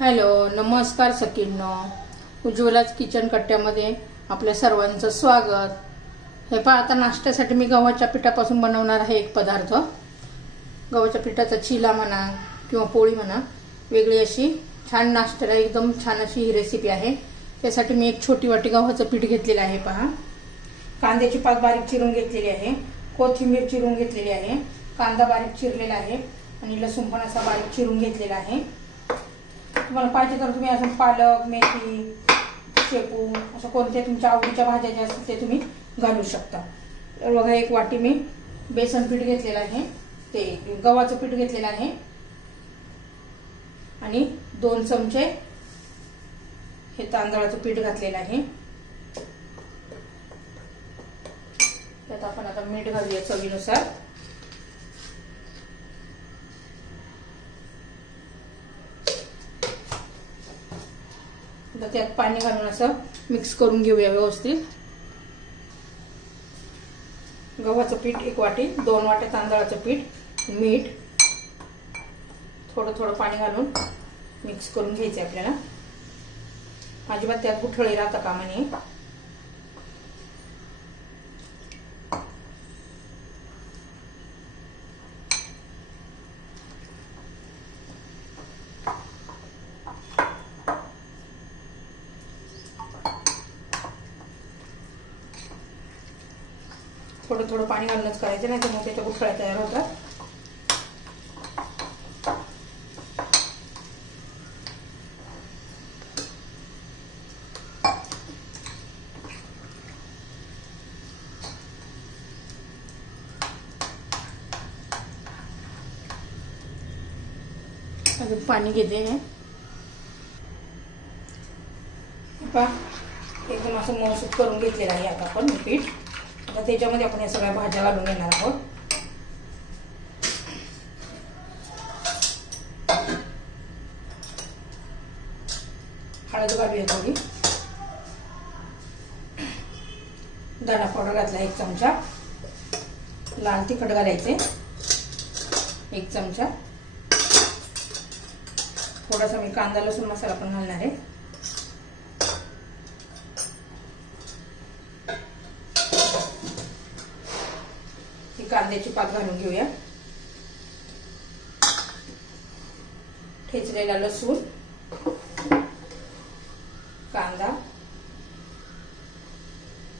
Hello, नमस्कार सखींनो. उज्ज्वलाच kitchen कट्ट्यामध्ये आपल्या सर्वांचं स्वागत. हे पहा, आता नाश्त्यासाठी मी गव्हाच्या पिठापासून बनवणार आहे एक पदार्थ. गव्हाच्या पिठाचा चिला म्हणा किंवा पोळी म्हणा, वेगळी अशी छान नाश्त्याला एकदम छान अशी ही रेसिपी आहे. त्यासाठी मी एक छोटी वाटी गव्हाचं पीठ घेतलेलं आहे. पहा, कांद्याची पात बारीक चिरून घेतलेली आहे, कोथिंबीर चिरून घेतलेली आहे, कांदा बारीक चिरलेला आहे आणि लसूण पण असा बारीक चिरून घेतलेला आहे. तुम्हाला पाहिजे तर तुम्ही असं पालक, मेथी, शेपू असं कोणत्या तुमच्या आवडीच्या भाज्या ज्या असतील ते तुम्ही घालू शकता. तर बघा, एक वाटी मी बेसन पीठ घेतलेलं आहे, ते गव्हाचं पीठ घेतलेलं आहे आणि 2 चमचे हे तांदळाचं पीठ घातलेलं आहे. त्यात आपण आता मीठ घालूया चवीनुसार. आता त्यात पाणी घालून असं मिक्स करून घेऊया व्यवस्थित. गव्हाचं पीठ 1 वाटी, 2 वाट्या तांदळाचं पीठ, मीठ, थोडं थोडं पाणी घालून मिक्स करून घ्यायचं आपल्याला. अजिबात त्यात गुठळी राहता कामा नये. थोडं थोडं पाणी घालूनच करायचं, नाही तर मग त्याच्या गुठळ्या तयार होतात. अजून पाणी घेते. एकदम असं मऊसूत करून घेतलेलं आहे आता आपण पीठ. आता त्याच्यामध्ये आपण या सगळ्या भाज्या घालून घेणार आहोत. हळद घालूया थोडी, धना पावडर घातला 1 चमचा, लाल तिखट घालायचे 1 चमचा, थोडासा मी कांदा लसूण मसाला पण घालणार आहे. कांद्याची पात घालून घेऊया, ठेचलेला लसूण, कांदा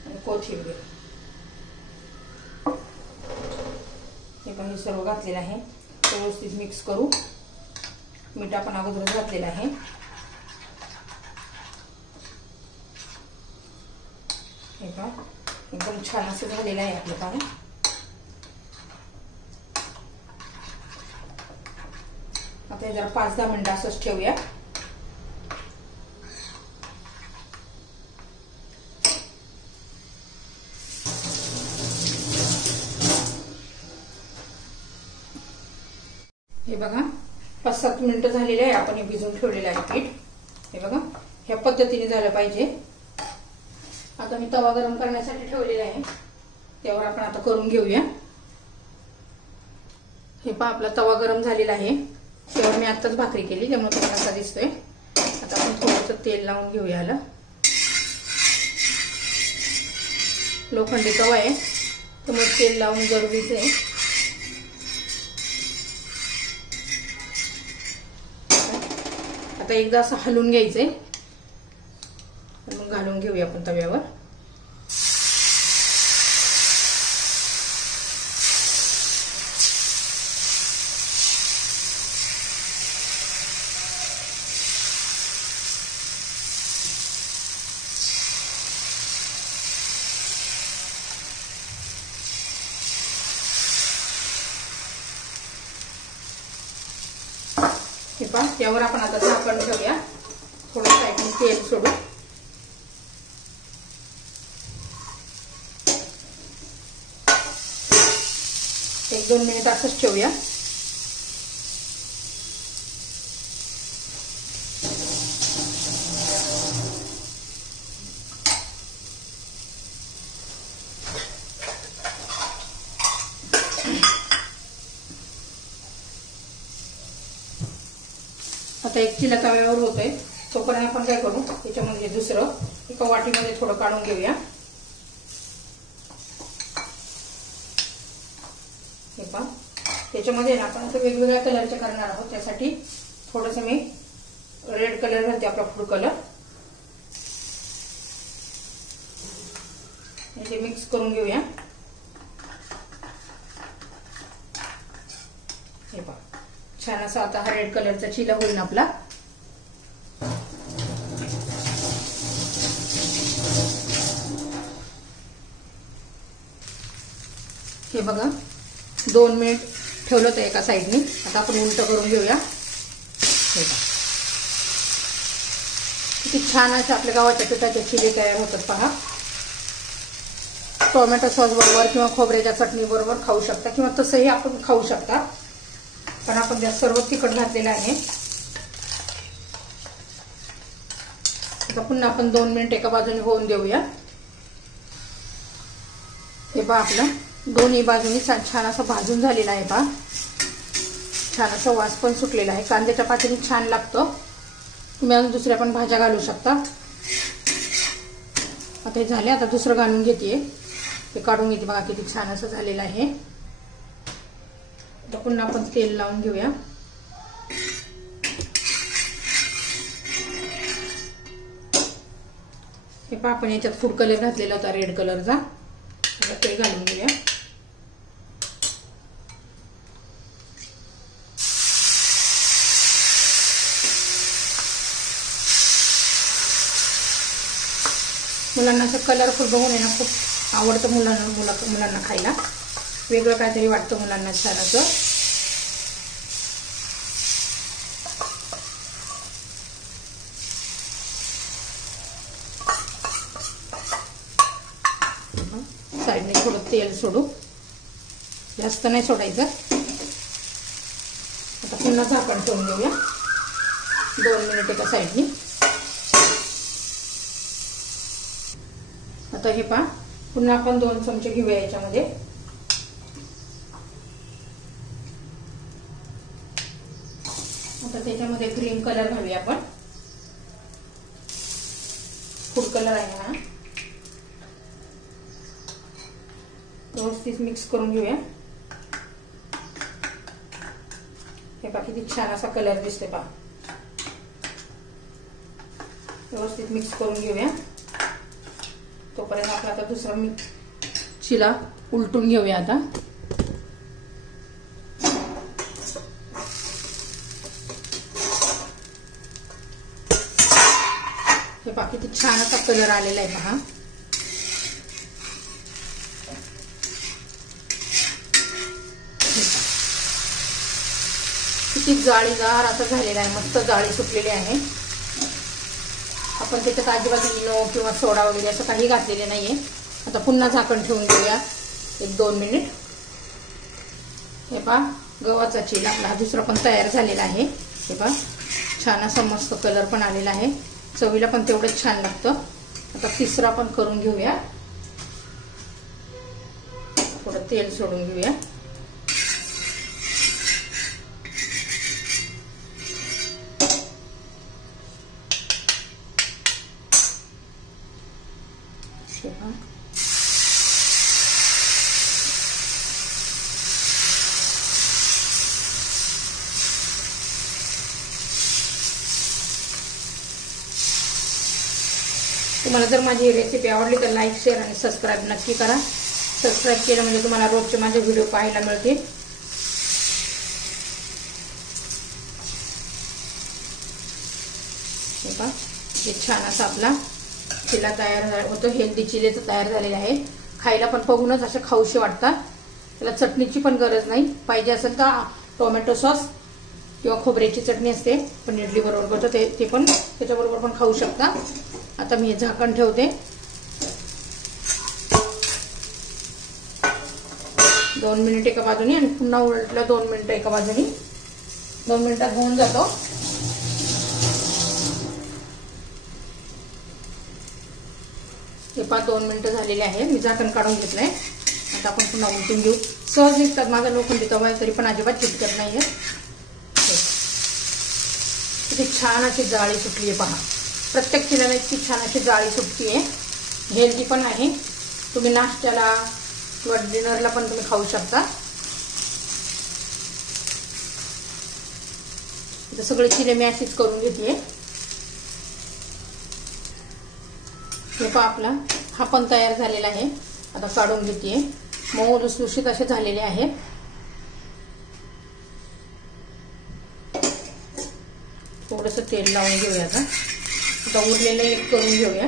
आणि कोथिंबीर हे पण हे सर्व घातलेलं आहे. व्यवस्थित मिक्स करू. मीठ आपण अगोदरच घातलेलं आहे. हे पहा, एकदम छान असं झालेलं आहे आपलं पाणी. आता जरा 5-10 मिनिटं असंच ठेवूया. हे बघा, 5-7 मिनिटं झालेले आहे. आपण हे भिजवून ठेवलेलं आहे पीठ. हे बघा, ह्या पद्धतीने झालं पाहिजे. आता मी तवा गरम करण्यासाठी ठेवलेला आहे, त्यावर आपण आता करून घेऊया. हे पहा, आपला तवा गरम झालेला आहे. त्यावर मी आत्ताच भाकरी केली, त्यामुळे तुम्हाला असा दिसतोय. आता आपण थोडंसं तेल लावून घेऊया याला. लोखंडी तवा आहे त्यामुळे तेल लावून गरजेचं आहे. आता एकदा असं हलवून घ्यायचंय, मग घालून घेऊया आपण तव्यावर. हे पहा, यावर आपण आता झाकण ठेवूया. थोडं साईडने तेल सोडू. एक 2 मिनिट असंच ठेवूया. आता एक चिला तव्यावर होतोय, तोपर्यंत आपण काय करू, त्याच्यामध्ये दुसरं एका वाटीमध्ये थोडं काढून घेऊया. हे पहा, त्याच्यामध्ये ना आपण आता वेगवेगळ्या कलरचे करणार आहोत. त्यासाठी थोडंसं मी रेड कलर घालते, आपला फूड कलर. ते मिक्स करून घेऊया. हे पहा, छान असा आता हा रेड कलरचा चिला होईल आपला. हे बघा, 2 मिनिट ठेवलं होतं एका साईडनी. आता आपण उलट करून घेऊया. हे पहा, किती छान असे आपल्या गव्हाच्या पिठाचे चिले तयार होतात पहा. टोमॅटो सॉस बरोबर किंवा खोबऱ्याच्या चटणी बरोबर खाऊ शकता, किंवा तसंही आपण खाऊ शकता, पण आपण त्यात सर्व तिखट घातलेलं आहे. आता पुन्हा आपण 2 मिनिट एका बाजूने होऊन देऊया. हे पहा, आपलं दोन्ही बाजूनी छान असं भाजून झालेलं आहे पहा. छान असं वास पण सुटलेला आहे. कांद्याच्या पातीने छान लागतं. तुम्ही अजून दुसऱ्या पण भाज्या घालू शकता. आता हे झाले. आता दुसरं घालून घेते, ते काढून घेते. बघा किती छान असं झालेलं आहे. आता पुन्हा आपण तेल लावून घेऊया. हे पहा, आपण याच्यात फूड कलर घातलेला होता रेड कलरचा. आता तेल घालून घेऊया. मुलांना असं कलरफुल बघून आहे ना, खूप आवडतं मुलांना खायला. वेगळं काहीतरी वाटतं मुलांना छान असं. साईडने थोडं तेल सोडू, जास्त नाही सोडायचं. आता पुन्हा झाकण ठेवून देऊया 2 मिनिट एका साईडने. आता हे पहा, पुन्हा आपण 2 चमचे घेऊया याच्यामध्ये. आता त्याच्यामध्ये ग्रीन कलर घालूया आपण. फूड कलर आहे हा. व्यवस्थित मिक्स करून घेऊया. हे पहा, किती छान असा कलर दिसते पहा. व्यवस्थित मिक्स करून घेऊया. तोपर्यंत आपला आता दुसरा चिला उलटून घेऊया. आता हे पहा, किती छान असा कलर आलेला आहे पहा. किती जाळीदार असं झालेला आहे. मस्त जाळी सुटलेली आहे. आपण त्याच्यात अजिबात इनो किंवा सोडा वगैरे असं काही घातलेले नाहीये. आता पुन्हा झाकण ठेवून घेऊया 1-2 मिनिट. हे पहा, गव्हाचा चिला आपला दुसरा पण तयार झालेला आहे. हे पहा, छान असा मस्त कलर पण आलेला आहे. चवीला पण तेवढंच छान लागतं. आता तिसरा पण करून घेऊया. थोडं तेल सोडून घेऊया. तुम्हाला जर माझी रेसिपी आवडली तर लाईक, शेअर आणि सबस्क्राईब नक्की करा. सबस्क्राईब केलं म्हणजे तुम्हाला रोजचे माझे व्हिडिओ पाहायला मिळतील. हे पहा, हे छान असा आपला चिला तयार होतो. हेल्दी चिलेचं तयार झालेलं आहे. खायला पण बघूनच असे खाऊशे वाटतात. त्याला चटणीची पण गरज नाही. पाहिजे असेल तर टोमॅटो सॉस किंवा खोबऱ्याची चटणी असते, पण इडली बरोबर करतो ते पण त्याच्याबरोबर पण खाऊ शकता. आता मी हे झाकण ठेवते. 2 मिनिट एका बाजूनी आणि पुन्हा उलटलं 2 मिनिट एका बाजूनी. 2 मिनिटात होऊन जातो. हे 2 मिनिटं झालेले आहे. मी झाकण काढून घेतलंय. आता आपण पुन्हा उलटून घेऊ. सहज निघतात. माझा लोखंडी तवा तरी पण अजिबात चिटकत नाहीये. किती छान अशी जाळी सुटली आहे पहा. प्रत्येक चिल्याला इतकी छान अशी जाळी सुटती आहे. हेल्दी पण आहे. तुम्ही नाश्त्याला किंवा डिनरला पण तुम्ही खाऊ शकता. आता सगळे चिले मी अशीच करून घेते. हे पहा आपला हा पण तयार झालेला आहे. आता काढून घेते. मऊ लुसलुशीत असे झालेले आहेत. थोडंसं तेल लावून घेऊया. आता उरलेलं एक करून घेऊया.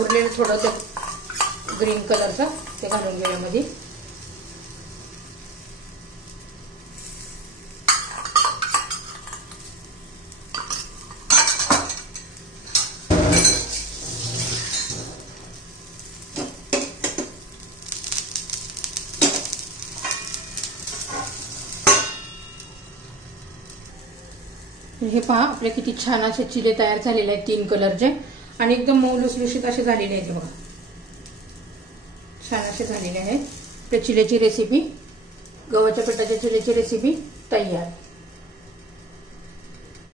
उरलेलं थोडं ते ग्रीन कलरचं ते घालून घेऊया मध्ये. हे पहा आपले किती छान असे चिले तयार झालेले आहेत 3 कलरचे आणि एकदम मऊ लुसलुशीत असे झालेले आहेत. बघा छान असे झालेले आहेत. त्या चिलेची रेसिपी, गव्हाच्या पिठाच्या चिलेची रेसिपी तयार.